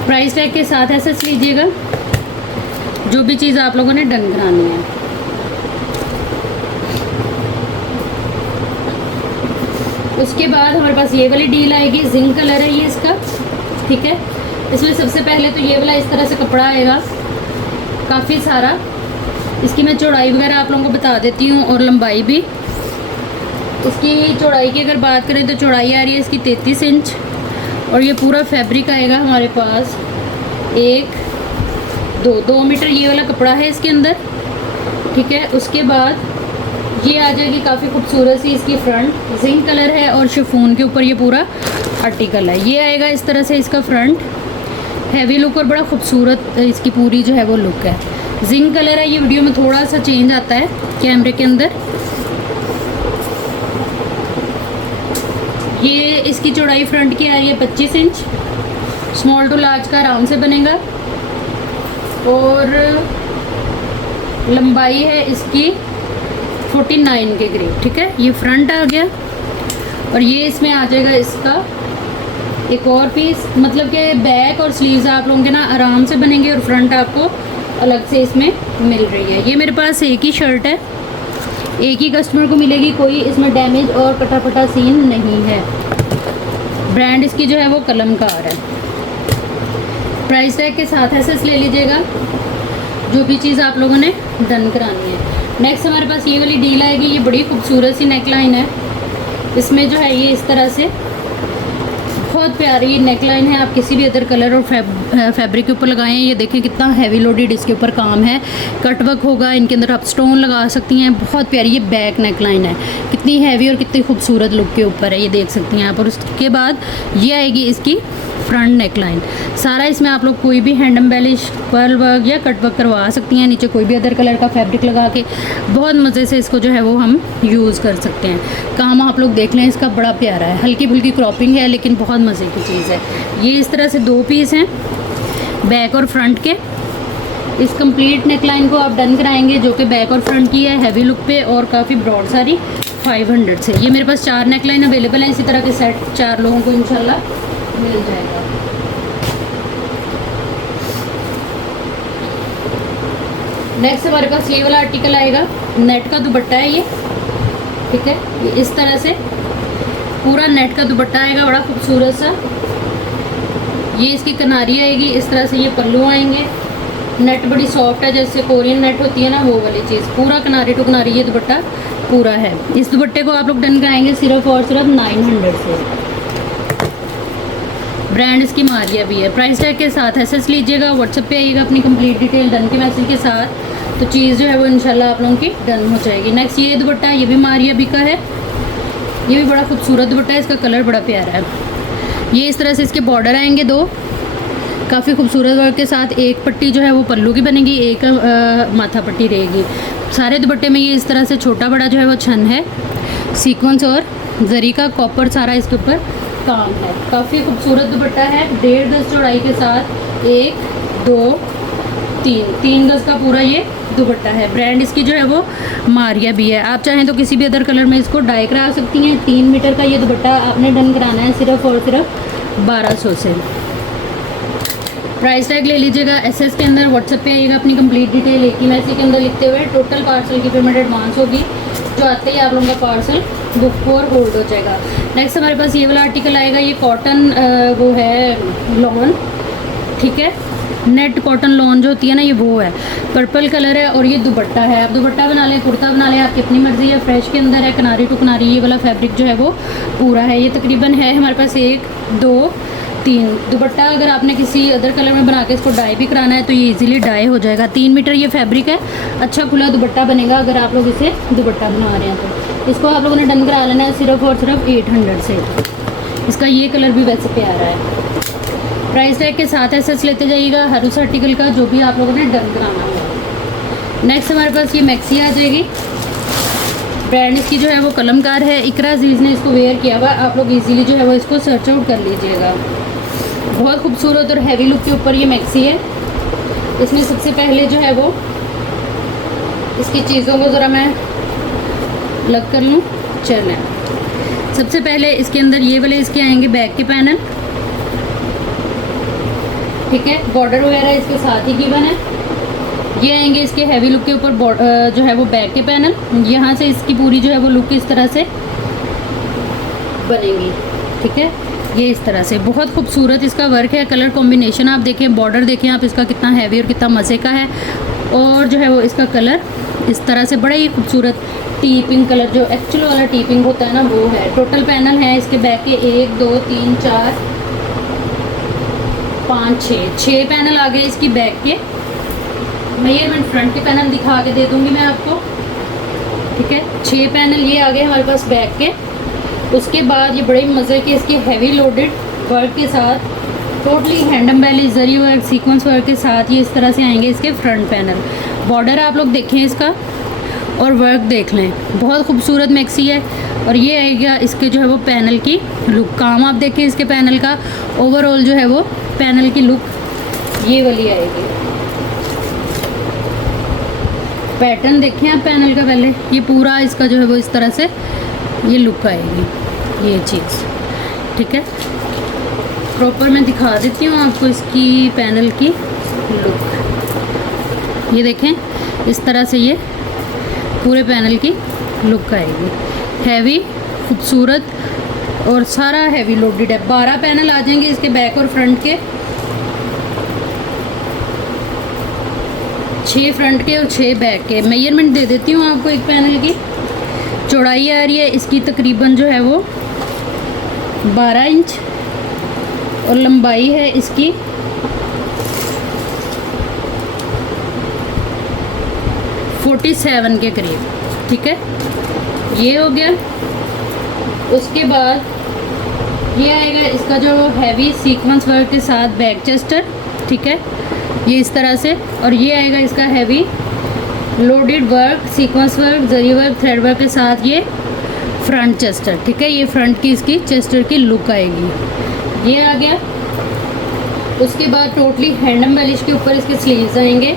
प्राइस टैग के साथ ऐसा लीजिएगा जो भी चीज़ आप लोगों ने डन करानी है। उसके बाद हमारे पास ये वाली डील आएगी, जिंक कलर है ये इसका, ठीक है। इसमें सबसे पहले तो ये वाला इस तरह से कपड़ा आएगा काफ़ी सारा। इसकी मैं चौड़ाई वगैरह आप लोगों को बता देती हूँ और लंबाई भी। इसकी चौड़ाई की अगर बात करें तो चौड़ाई आ रही है इसकी 33 इंच और ये पूरा फैब्रिक आएगा हमारे पास 2 मीटर ये वाला कपड़ा है इसके अंदर, ठीक है। उसके बाद ये आ जाएगी काफ़ी खूबसूरत सी इसकी फ्रंट, जिंक कलर है और शिफॉन के ऊपर ये पूरा आर्टिकल है। ये आएगा इस तरह से इसका फ्रंट, हैवी लुक और बड़ा खूबसूरत इसकी पूरी जो है वो लुक है। जिंक कलर है। ये वीडियो में थोड़ा सा चेंज आता है कैमरे के अंदर। ये इसकी चौड़ाई फ्रंट की आ रही है 25 इंच। स्मॉल टू लार्ज का आराम से बनेगा और लंबाई है इसकी 49 के करीब, ठीक है। ये फ्रंट आ गया और ये इसमें आ जाएगा इसका एक और पीस, मतलब कि बैक और स्लीव्स आप लोगों के ना आराम से बनेंगे और फ्रंट आपको अलग से इसमें मिल रही है। ये मेरे पास एक ही शर्ट है, एक ही कस्टमर को मिलेगी, कोई इसमें डैमेज और कटा फटा सीन नहीं है। ब्रांड इसकी जो है वो कलमकार है। प्राइस टैग के साथ ऐसे ले लीजिएगा जो भी चीज़ आप लोगों ने डन करानी है। नेक्स्ट हमारे पास ये वाली डील आएगी। ये बड़ी खूबसूरत सी नेक लाइन है। इसमें जो है ये इस तरह से बहुत प्यारी नेक लाइन है। आप किसी भी अदर कलर और फैब्रिक के ऊपर लगाएं। ये देखें कितना हैवी लोडेड इसके ऊपर काम है। कट वर्क होगा, इनके अंदर आप स्टोन लगा सकती हैं। बहुत प्यारी ये बैक नेक लाइन है, कितनी हैवी और कितनी खूबसूरत लुक के ऊपर है, ये देख सकती हैं आप। और उसके बाद ये आएगी इसकी फ्रंट नेक लाइन। सारा इसमें आप लोग कोई भी हैंड एम्बेलिश, पर्ल वर्क या कट वर्क करवा सकती हैं। नीचे कोई भी अदर कलर का फैब्रिक लगा के बहुत मज़े से इसको जो है वो हम यूज़ कर सकते हैं। काम आप लोग देख लें, इसका बड़ा प्यारा है। हल्की फुल्की क्रॉपिंग है लेकिन बहुत मज़े की चीज़ है। ये इस तरह से 2 पीस हैं बैक और फ्रंट के। इस कंप्लीट नेक लाइन को आप डन कराएंगे जो कि बैक और फ्रंट की है, हैवी लुक पे और काफ़ी ब्रॉड सारी 500 से। ये मेरे पास 4 नेक लाइन अवेलेबल हैं। इसी तरह के सेट 4 लोगों को इंशाल्लाह मिल जाएगा। नेक्स्ट हमारे पास ये वाला आर्टिकल आएगा, नेट का दुपट्टा है ये, ठीक है। ये इस तरह से पूरा नेट का दुपट्टा आएगा, बड़ा खूबसूरत सा। ये इसकी किनारी आएगी, इस तरह से ये पल्लू आएंगे। नेट बड़ी सॉफ्ट है, जैसे कोरियन नेट होती है ना, वो वाली चीज़। पूरा किनारी टू किनारी ये दुपट्टा पूरा है। इस दुपट्टे को आप लोग डन कराएंगे सिर्फ और सिर्फ 900 से। ब्रांड इसकी मारिया भी है। प्राइस टैग के साथ एसएस लीजिएगा, व्हाट्सएप पे आइएगा अपनी कंप्लीट डिटेल डन के मैसेज के साथ, तो चीज़ जो है वो इंशाल्लाह आप लोगों की डन हो जाएगी। नेक्स्ट ये दुपट्टा, ये भी मारिया भी का है। ये भी बड़ा खूबसूरत दुपट्टा है, इसका कलर बड़ा प्यारा है। ये इस तरह से इसके बॉर्डर आएंगे 2, काफ़ी खूबसूरत वर्क के साथ। एक पट्टी जो है वो पल्लू की बनेगी, एक माथा पट्टी रहेगी। सारे दुपट्टे में ये इस तरह से छोटा बड़ा जो है वो छन है, सीक्वेंस और जरी का कॉपर सारा इसके ऊपर काम है। काफ़ी खूबसूरत दुपट्टा है। 1.5 गज चौड़ाई के साथ 1 2 3 गज का पूरा ये दुपट्टा है। ब्रांड इसकी जो है वो मारिया भी है। आप चाहें तो किसी भी अदर कलर में इसको डाई करा सकती हैं। 3 मीटर का ये दुपट्टा आपने डन कराना है सिर्फ और सिर्फ 1200 से। प्राइस टैग ले लीजिएगा एसएस के अंदर, व्हाट्सएप पे आइएगा अपनी कंप्लीट डिटेल एक ही मैसेज के अंदर लिखते हुए। टोटल पार्सल की पेमेंट एडवांस होगी, जो आते ही आप लोगों का पार्सल बुक फॉर होल्ड हो जाएगा। नेक्स्ट हमारे पास ये वाला आर्टिकल आएगा, ये कॉटन वो है लॉन, ठीक है। नेट कॉटन लॉन जो होती है ना, ये वो है, पर्पल कलर है और ये दुपट्टा है। आप दुपट्टा बना लें, कुर्ता बना लें, आपकी अपनी मर्ज़ी है। फ्रेश के अंदर है, किनारी टू किनारी ये वाला फैब्रिक जो है वो पूरा है। ये तकरीबन है हमारे पास 1 2 3 दुपट्टा। अगर आपने किसी अदर कलर में बना के इसको डाई भी कराना है तो ये इजीली डाई हो जाएगा। 3 मीटर ये फैब्रिक है, अच्छा खुला दुपट्टा बनेगा अगर आप लोग इसे दुपट्टा बना रहे हैं तो। इसको आप लोगों ने डन करा लेना है सिर्फ और सिर्फ 800 से। इसका ये कलर भी वैसे प्यारा है। प्राइस टैग के साथ एसएस लेते जाइएगा हर उस आर्टिकल का जो भी आप लोगों ने डन कराना होगा। नेक्स्ट हमारे पास ये मैक्सी आ जाएगी। ब्रांड इसकी जो है वो कलमकार है। इकरा अजीज़ ने इसको वेयर किया हुआ, आप लोग इजीली जो है वो इसको सर्च आउट कर लीजिएगा। बहुत खूबसूरत और हैवी लुक के ऊपर ये मैक्सी है। इसमें सबसे पहले जो है वो इसकी चीज़ों को ज़रा मैं लग कर लूँ, चलें। सबसे पहले इसके अंदर ये वाले इसके आएंगे बैक के पैनल, ठीक है। बॉर्डर वगैरह इसके साथ ही गिवन है। ये आएंगे इसके हैवी लुक के ऊपर जो है वो बैक के पैनल। यहाँ से इसकी पूरी जो है वो लुक इस तरह से बनेगी, ठीक है। ये इस तरह से बहुत खूबसूरत इसका वर्क है। कलर कॉम्बिनेशन आप देखें, बॉर्डर देखें आप इसका कितना हैवी और कितना मज़े का है। और जो है वो इसका कलर इस तरह से बड़ा ही खूबसूरत टी पिंक कलर, जो एक्चुअल वाला टी पिंक होता है ना, वो है। टोटल पैनल है इसके बैक के 1 2 3 4 5 6 पैनल आ गए इसकी बैक के। मेजरमेंट फ्रंट के पैनल दिखा के दे दूँगी मैं आपको, ठीक है। 6 पैनल ये आ गए हमारे पास बैक के। उसके बाद ये बड़े मज़े के इसके हैवी लोडेड वर्क के साथ, टोटली हैंड एम्बेलिश जरी वर्क सीक्वेंस वर्क के साथ ये इस तरह से आएंगे इसके फ्रंट पैनल। बॉर्डर आप लोग देखें इसका और वर्क देख लें, बहुत खूबसूरत मैक्सी है। और ये आएगा इसके जो है वो पैनल की लुक। काम आप देखें इसके पैनल का, ओवरऑल जो है वो पैनल की लुक ये वाली आएगी। पैटर्न देखें आप पैनल का, पहले ये पूरा इसका जो है वो इस तरह से ये लुक आएगी ये चीज़, ठीक है। प्रॉपर मैं दिखा देती हूँ आपको इसकी पैनल की लुक। ये देखें इस तरह से ये पूरे पैनल की लुक आएगी। हैवी खूबसूरत और सारा हैवी लोडेड है। 12 पैनल आ जाएंगे इसके बैक और फ्रंट के, 6 फ्रंट के और 6 बैक के। मेजरमेंट दे देती हूँ आपको एक पैनल की। चौड़ाई आ रही है इसकी तकरीबन जो है वो 12 इंच, और लंबाई है इसकी 47 के करीब। ठीक है, ये हो गया। उसके बाद ये आएगा इसका जो हैवी सीक्वेंस वर्क के साथ बैक चेस्टर। ठीक है, ये इस तरह से। और ये आएगा इसका heavy loaded work, sequence work, zari work, thread work के साथ ये फ्रंट चेस्टर। ठीक है, ये फ्रंट की इसकी चेस्टर की लुक आएगी। ये आ गया। उसके बाद टोटली हैंड एम्बेलिश के ऊपर इसके स्लीव्स आएंगे।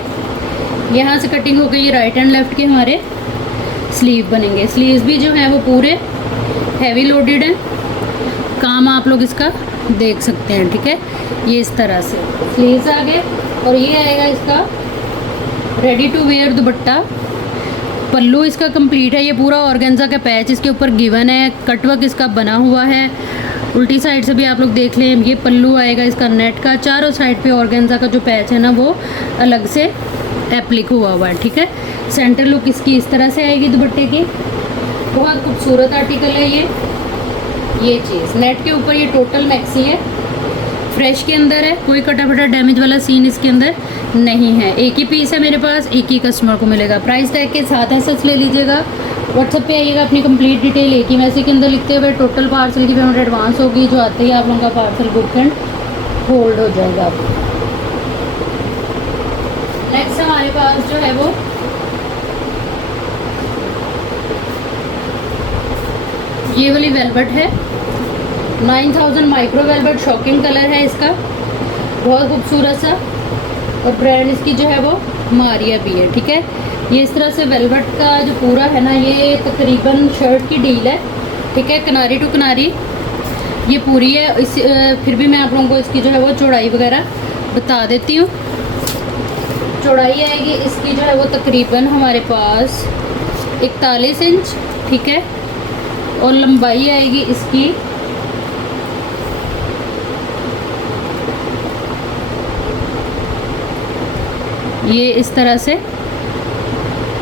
यहाँ से कटिंग होकर ये राइट एंड लेफ्ट के हमारे स्लीव बनेंगे। स्लीव्स भी जो है वो पूरे हैवी लोडेड हैं। काम आप लोग इसका देख सकते हैं। ठीक है, ये इस तरह से स्लीव्स आ गए। और ये आएगा इसका रेडी टू वेयर दुपट्टा। पल्लू इसका कंप्लीट है। ये पूरा ऑर्गेन्जा का पैच इसके ऊपर गिवन है। कटवर्क इसका बना हुआ है। उल्टी साइड से भी आप लोग देख लें। ये पल्लू आएगा इसका नेट का। चारों साइड पे ऑर्गेन्जा का जो पैच है ना वो अलग से एप्लिक हुआ हुआ है। ठीक है, सेंटर लुक इसकी इस तरह से आएगी दुपट्टे की। बहुत खूबसूरत आर्टिकल है ये चीज़। नेट के ऊपर ये टोटल मैक्सी है, फ्रेश के अंदर है। कोई कटा फटा डैमेज वाला सीन इसके अंदर नहीं है। एक ही पीस है मेरे पास, एक ही कस्टमर को मिलेगा। प्राइस टैग के साथ है, सच ले लीजिएगा। व्हाट्सएप पे आइएगा, अपनी कंप्लीट डिटेल एक ही मैसेज के अंदर लिखते हुए। टोटल पार्सल की पेमेंट एडवांस होगी, जो आते ही आप लोगों का पार्सल बुक एंड होल्ड हो जाएगा। नेक्स्ट हमारे पास जो है वो ये वाली वेलवेट है। 9000 माइक्रो वेलवेट, शॉकिंग कलर है इसका, बहुत खूबसूरत सा। और ब्रांड इसकी जो है वो मारिया भी है। ठीक है, ये इस तरह से वेलवेट का जो पूरा है ना, ये तकरीबन शर्ट की डील है। ठीक है, किनारी टू किनारी ये पूरी है। इस फिर भी मैं आप लोगों को इसकी जो है वो चौड़ाई वगैरह बता देती हूँ। चौड़ाई आएगी इसकी जो है वो तकरीबन हमारे पास 41 इंच। ठीक है, और लंबाई आएगी इसकी इस तरह से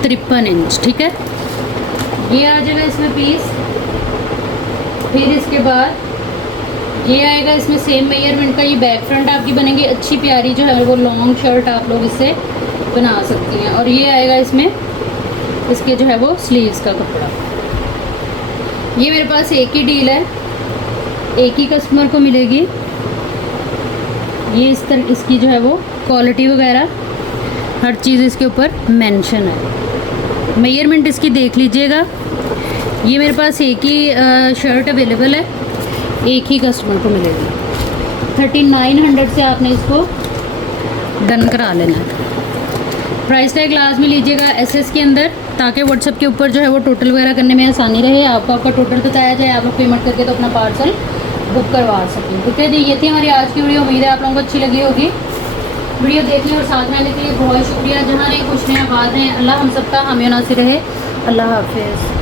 53 इंच। ठीक है, ये आ जाएगा इसमें पीस। फिर इसके बाद ये आएगा इसमें सेम मेजरमेंट का। ये बैक फ्रंट आपकी बनेगी अच्छी प्यारी, जो है वो लॉन्ग शर्ट आप लोग इससे बना सकती हैं। और ये आएगा इसमें इसके जो है वो स्लीव्स का कपड़ा। ये मेरे पास एक ही डील है, एक ही कस्टमर को मिलेगी। ये इस तरह इसकी जो है वो क्वालिटी वगैरह हर चीज़ इसके ऊपर मेंशन है। मेजरमेंट इसकी देख लीजिएगा। ये मेरे पास एक ही शर्ट अवेलेबल है, एक ही कस्टमर को मिलेगी। 3900 से आपने इसको डन करा लेना है। प्राइस टैग लास्ट में लीजिएगा एसएस के अंदर, ताकि व्हाट्सएप के ऊपर जो है वो टोटल वगैरह करने में आसानी रहे। आपका टोटल बताया जाए, आप लोग पेमेंट करके तो अपना पार्सल बुक करवा सकें। ठीक है जी, ये थी हमारी आज की वीडियो। उम्मीद है आप लोगों को अच्छी लगी होगी। वीडियो देखने और साथ रहने के लिए बहुत शुक्रिया। जहाँ नहीं खुश रहें, आबाद रहें। अल्लाह हम सबका हामी नासिर रहे। अल्लाह हाफिज़।